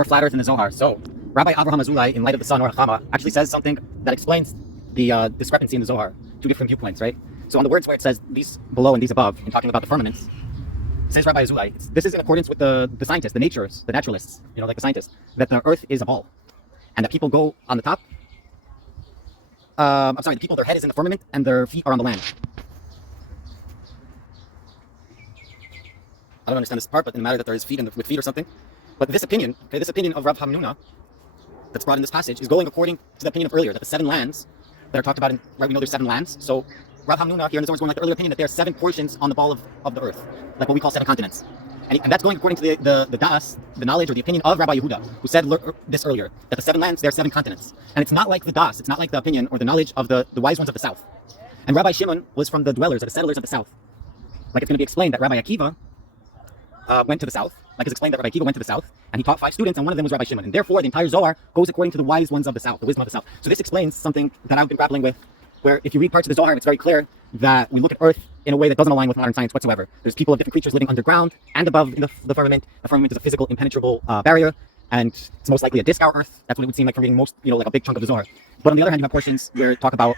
more flat earth in the Zohar. So Rabbi Avraham Azulai, in light of the Son or Hachama, actually says something that explains the discrepancy in the Zohar. Two different viewpoints, right? So on the words where it says these below and these above, in talking about the firmaments, says Rabbi Azulai, this is in accordance with the scientists, the naturalists, like the scientists, that the earth is a ball. And that people go on the top. The people, their head is in the firmament and their feet are on the land. I don't understand this part, but in the matter that there is feet with feet or something. But this opinion of Rav Hamnuna that's brought in this passage is going according to the opinion of earlier, that the 7 lands that are talked about right, we know there's 7 lands. So Rav Hamnuna here in the Zohar is going like the earlier opinion that there are 7 portions on the ball of the earth, like what we call 7 continents. And that's going according to the das, the knowledge or the opinion of Rabbi Yehuda, who said this earlier, that the 7 lands, there are 7 continents. And it's not like the das, it's not like the opinion or the knowledge of the wise ones of the south. And Rabbi Shimon was from the dwellers or the settlers of the south. Like it's going to be explained that Rabbi Akiva went to the south, like it's explained that Rabbi Akiva went to the south, and he taught 5 students, and one of them was Rabbi Shimon. And therefore, the entire Zohar goes according to the wise ones of the south, the wisdom of the south. So this explains something that I've been grappling with, where if you read parts of the Zohar, it's very clear that we look at Earth in a way that doesn't align with modern science whatsoever. There's people of different creatures living underground and above in the firmament. The firmament is a physical, impenetrable barrier, and it's most likely a disk, our Earth. That's what it would seem like from reading most, like a big chunk of the Zohar. But on the other hand, you have portions where talk about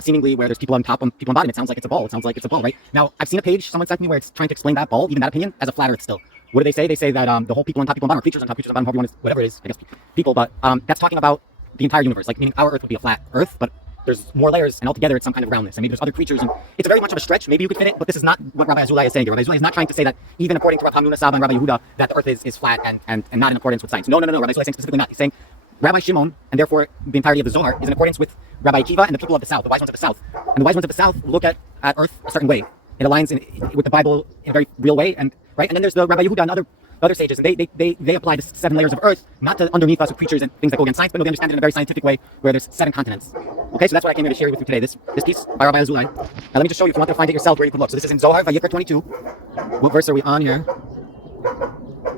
seemingly where there's people on top, people on bottom. It sounds like it's a ball. It sounds like it's a ball, right? Now, I've seen a page someone sent me where it's trying to explain that ball, even that opinion, as a flat Earth still. What do they say? They say that the whole people on top, people on bottom, or creatures on top, creatures on bottom, however you want to, whatever it is, I guess, people. But that's talking about the entire universe, like meaning our Earth would be a flat Earth, but there's more layers, and altogether it's some kind of roundness. And maybe there's other creatures, and it's very much of a stretch. Maybe you could fit it, but this is not what Rabbi Azulai is saying here. Rabbi Azulai is not trying to say that, even according to Rav Hamnuna Saba and Rabbi Yehuda, that the Earth is flat and not in accordance with science. No. Rabbi Azulai is saying specifically not. He's saying Rabbi Shimon, and therefore the entirety of the Zohar, is in accordance with Rabbi Akiva and the people of the south, the wise ones of the south. And the wise ones of the south look at Earth a certain way. It aligns with the Bible in a very real way, and right. And then there's the Rabbi Yehuda and other sages, and they apply the 7 layers of Earth, not to underneath us with creatures and things that go against science, but no, they understand it in a very scientific way, where there's 7 continents. Okay, so that's what I came here to share with you today. This piece by Rabbi Azulai. Now let me just show you, if you want to find it yourself, where you can look. So this is in Zohar, Vayikra 22. What verse are we on here?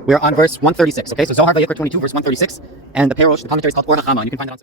We're on verse 136. Okay, so Zohar, Vayikra 22, verse 136, and the Perush, the commentary is called Or Hachama. You can find it on.